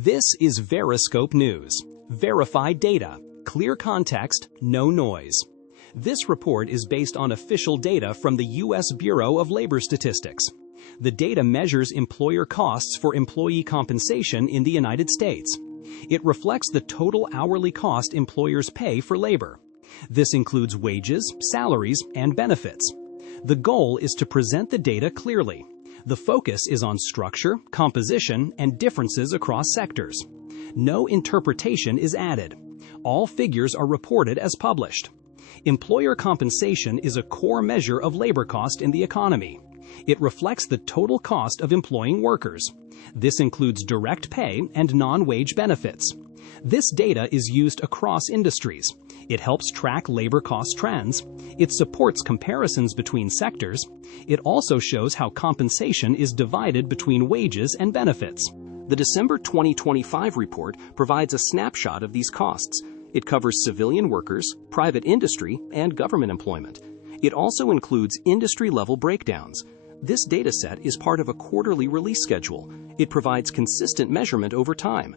This is Veriscope News. Verified data, clear context, no noise. This report is based on official data from the U.S. Bureau of Labor Statistics. The data measures employer costs for employee compensation in the United States. It reflects the total hourly cost employers pay for labor. This includes wages, salaries, and benefits. The goal is to present the data clearly. The focus is on structure, composition, and differences across sectors. No interpretation is added. All figures are reported as published. Employer compensation is a core measure of labor cost in the economy. It reflects the total cost of employing workers. This includes direct pay and non-wage benefits. This data is used across industries. It helps track labor cost trends. It supports comparisons between sectors. It also shows how compensation is divided between wages and benefits. The December 2025 report provides a snapshot of these costs. It covers civilian workers, private industry, and government employment. It also includes industry-level breakdowns. This dataset is part of a quarterly release schedule. It provides consistent measurement over time.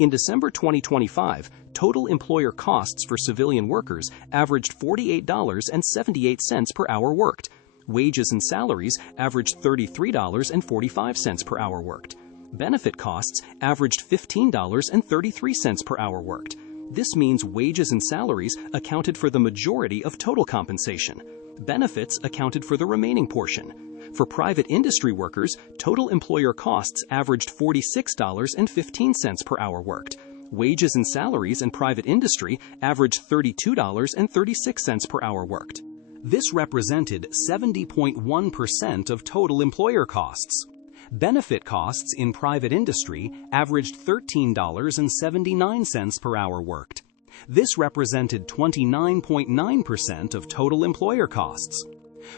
In December 2025, total employer costs for civilian workers averaged $48.78 per hour worked. Wages and salaries averaged $33.45 per hour worked. Benefit costs averaged $15.33 per hour worked. This means wages and salaries accounted for the majority of total compensation. Benefits accounted for the remaining portion. For private industry workers, total employer costs averaged $46.15 per hour worked. Wages and salaries in private industry averaged $32.36 per hour worked. This represented 70.1% of total employer costs. Benefit costs in private industry averaged $13.79 per hour worked. This represented 29.9% of total employer costs.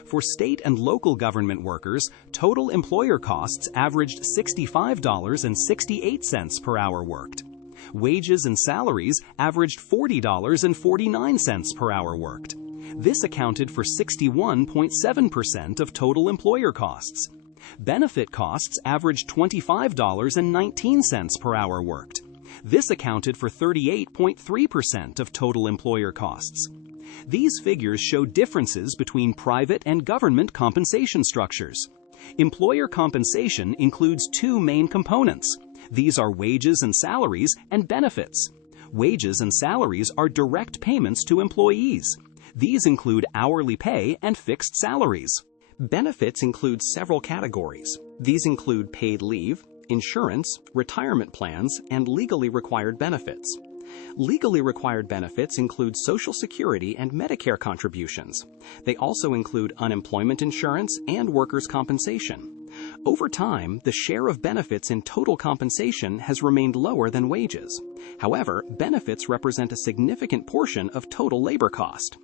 For state and local government workers, total employer costs averaged $65.68 per hour worked. Wages and salaries averaged $40.49 per hour worked. This accounted for 61.7% of total employer costs. Benefit costs averaged $25.19 per hour worked. This accounted for 38.3% of total employer costs. These figures show differences between private and government compensation structures. Employer compensation includes two main components. These are wages and salaries and benefits. Wages and salaries are direct payments to employees. These include hourly pay and fixed salaries. Benefits include several categories. These include paid leave, insurance, retirement plans, and legally required benefits. Legally required benefits include Social Security and Medicare contributions. They also include unemployment insurance and workers' compensation. Over time, the share of benefits in total compensation has remained lower than wages. However, benefits represent a significant portion of total labor cost.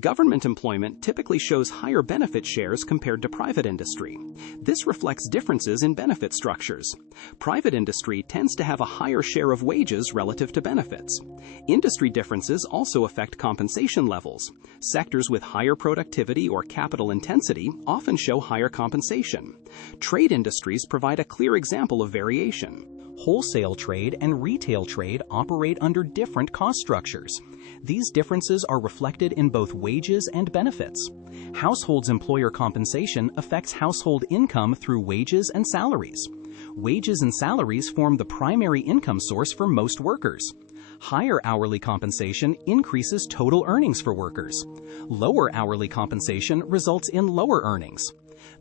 Government employment typically shows higher benefit shares compared to private industry. This reflects differences in benefit structures. Private industry tends to have a higher share of wages relative to benefits. Industry differences also affect compensation levels. Sectors with higher productivity or capital intensity often show higher compensation. Trade industries provide a clear example of variation. Wholesale trade and retail trade operate under different cost structures. These differences are reflected in both wages and benefits. Households' employer compensation affects household income through wages and salaries. Wages and salaries form the primary income source for most workers. Higher hourly compensation increases total earnings for workers. Lower hourly compensation results in lower earnings.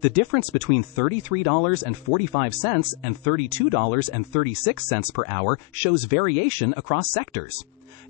The difference between $33.45 and $32.36 per hour shows variation across sectors.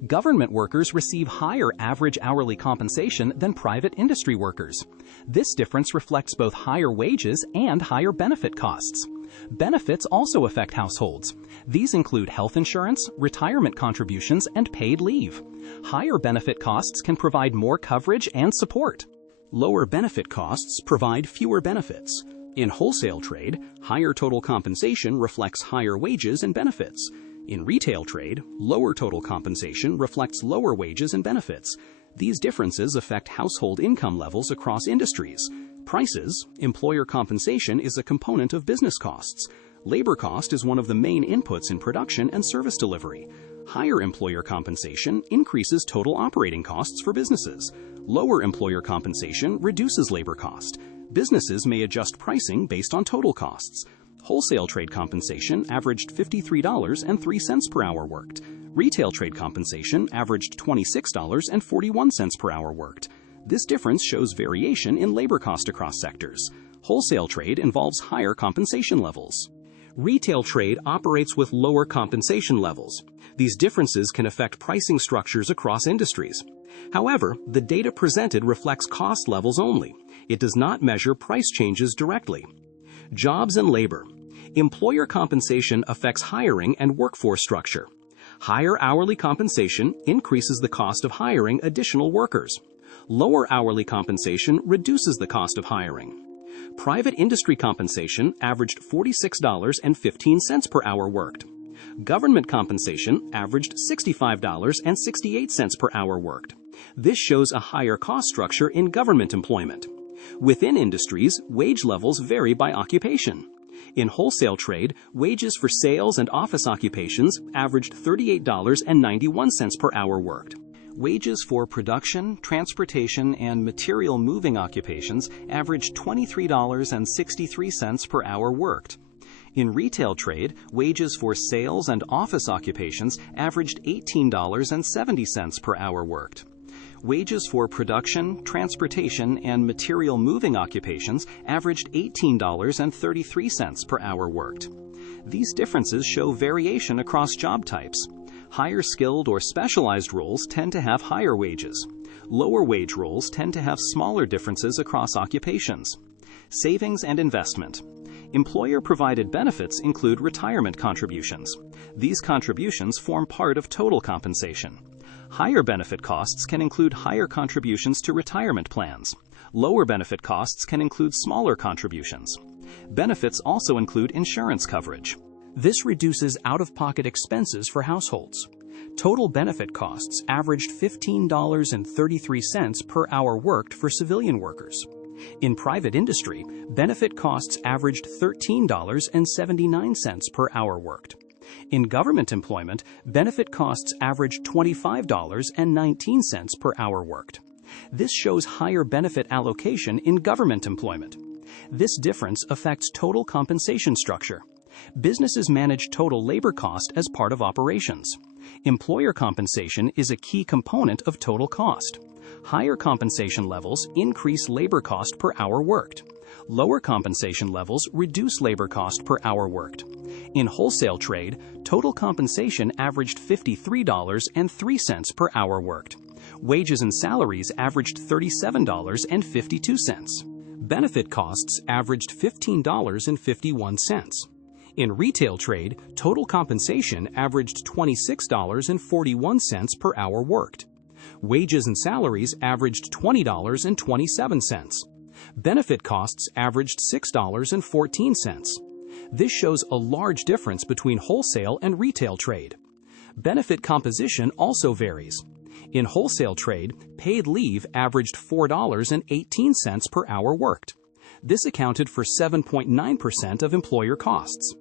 Government workers receive higher average hourly compensation than private industry workers. This difference reflects both higher wages and higher benefit costs. Benefits also affect households. These include health insurance, retirement contributions, and paid leave. Higher benefit costs can provide more coverage and support. Lower benefit costs provide fewer benefits. In wholesale trade, higher total compensation reflects higher wages and benefits. In retail trade, lower total compensation reflects lower wages and benefits. These differences affect household income levels across industries. Prices, employer compensation is a component of business costs. Labor cost is one of the main inputs in production and service delivery. Higher employer compensation increases total operating costs for businesses. Lower employer compensation reduces labor cost. Businesses may adjust pricing based on total costs. Wholesale trade compensation averaged $53.03 per hour worked. Retail trade compensation averaged $26.41 per hour worked. This difference shows variation in labor cost across sectors. Wholesale trade involves higher compensation levels. Retail trade operates with lower compensation levels. These differences can affect pricing structures across industries. However, the data presented reflects cost levels only. It does not measure price changes directly. Jobs and labor. Employer compensation affects hiring and workforce structure. Higher hourly compensation increases the cost of hiring additional workers. Lower hourly compensation reduces the cost of hiring. Private industry compensation averaged $46.15 per hour worked. Government compensation averaged $65.68 per hour worked. This shows a higher cost structure in government employment. Within industries, wage levels vary by occupation. In wholesale trade, wages for sales and office occupations averaged $38.91 per hour worked. Wages for production, transportation, and material moving occupations averaged $23.63 per hour worked. In retail trade, wages for sales and office occupations averaged $18.70 per hour worked. Wages for production, transportation, and material moving occupations averaged $18.33 per hour worked. These differences show variation across job types. Higher skilled or specialized roles tend to have higher wages. Lower wage roles tend to have smaller differences across occupations. Savings and investment. Employer-provided benefits include retirement contributions. These contributions form part of total compensation. Higher benefit costs can include higher contributions to retirement plans. Lower benefit costs can include smaller contributions. Benefits also include insurance coverage. This reduces out-of-pocket expenses for households. Total benefit costs averaged $15.33 per hour worked for civilian workers. In private industry, benefit costs averaged $13.79 per hour worked. In government employment, benefit costs averaged $25.19 per hour worked. This shows higher benefit allocation in government employment. This difference affects total compensation structure. Businesses manage total labor cost as part of operations. Employer compensation is a key component of total cost. Higher compensation levels increase labor cost per hour worked. Lower compensation levels reduce labor cost per hour worked. In wholesale trade, total compensation averaged $53.03 per hour worked. Wages and salaries averaged $37.52. Benefit costs averaged $15.51. In retail trade, total compensation averaged $26.41 per hour worked. Wages and salaries averaged $20.27. Benefit costs averaged $6.14. This shows a large difference between wholesale and retail trade. Benefit composition also varies. In wholesale trade, paid leave averaged $4.18 per hour worked. This accounted for 7.9% of employer costs.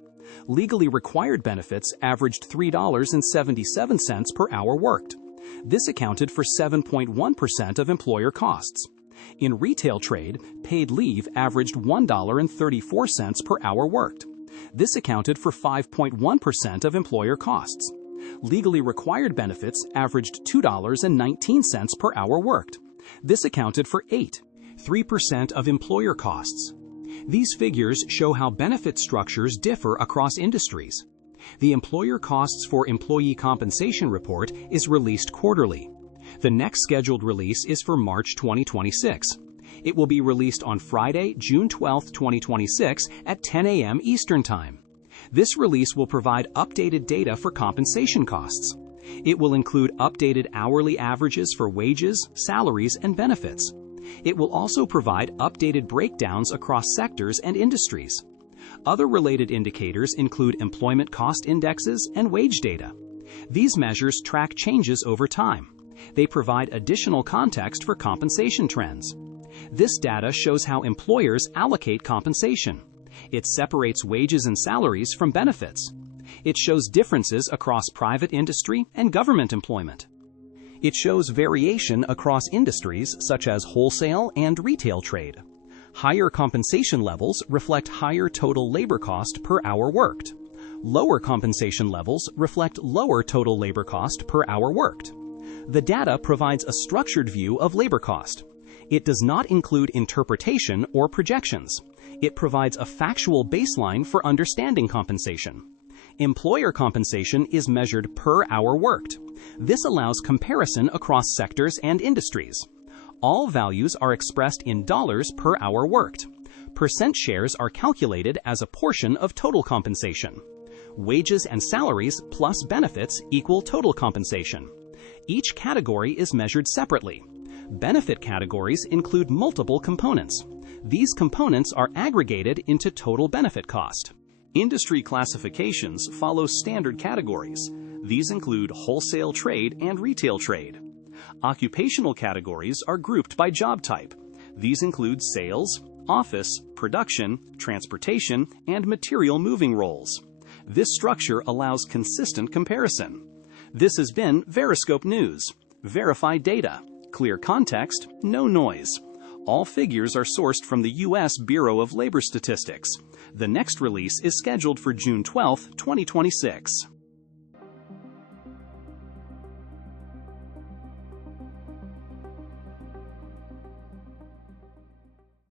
Legally required benefits averaged $3.77 per hour worked. This accounted for 7.1% of employer costs. In retail trade, paid leave averaged $1.34 per hour worked. This accounted for 5.1% of employer costs. Legally required benefits averaged $2.19 per hour worked. This accounted for 3% of employer costs. These figures show how benefit structures differ across industries. The Employer Costs for Employee Compensation Report is released quarterly. The next scheduled release is for March 2026. It will be released on Friday, June 12, 2026 at 10 a.m. Eastern Time. This release will provide updated data for compensation costs. It will include updated hourly averages for wages, salaries, and benefits. It will also provide updated breakdowns across sectors and industries. Other related indicators include employment cost indexes and wage data. These measures track changes over time. They provide additional context for compensation trends. This data shows how employers allocate compensation. It separates wages and salaries from benefits. It shows differences across private industry and government employment. It shows variation across industries such as wholesale and retail trade. Higher compensation levels reflect higher total labor cost per hour worked. Lower compensation levels reflect lower total labor cost per hour worked. The data provides a structured view of labor cost. It does not include interpretation or projections. It provides a factual baseline for understanding compensation. Employer compensation is measured per hour worked. This allows comparison across sectors and industries. All values are expressed in dollars per hour worked. Percent shares are calculated as a portion of total compensation. Wages and salaries plus benefits equal total compensation. Each category is measured separately. Benefit categories include multiple components. These components are aggregated into total benefit cost. Industry classifications follow standard categories. These include wholesale trade and retail trade. Occupational categories are grouped by job type. These include sales, office, production, transportation, and material moving roles. This structure allows consistent comparison. This has been Veriscope News. Verified data, clear context, no noise. All figures are sourced from the U.S. Bureau of Labor Statistics. The next release is scheduled for June 12, 2026.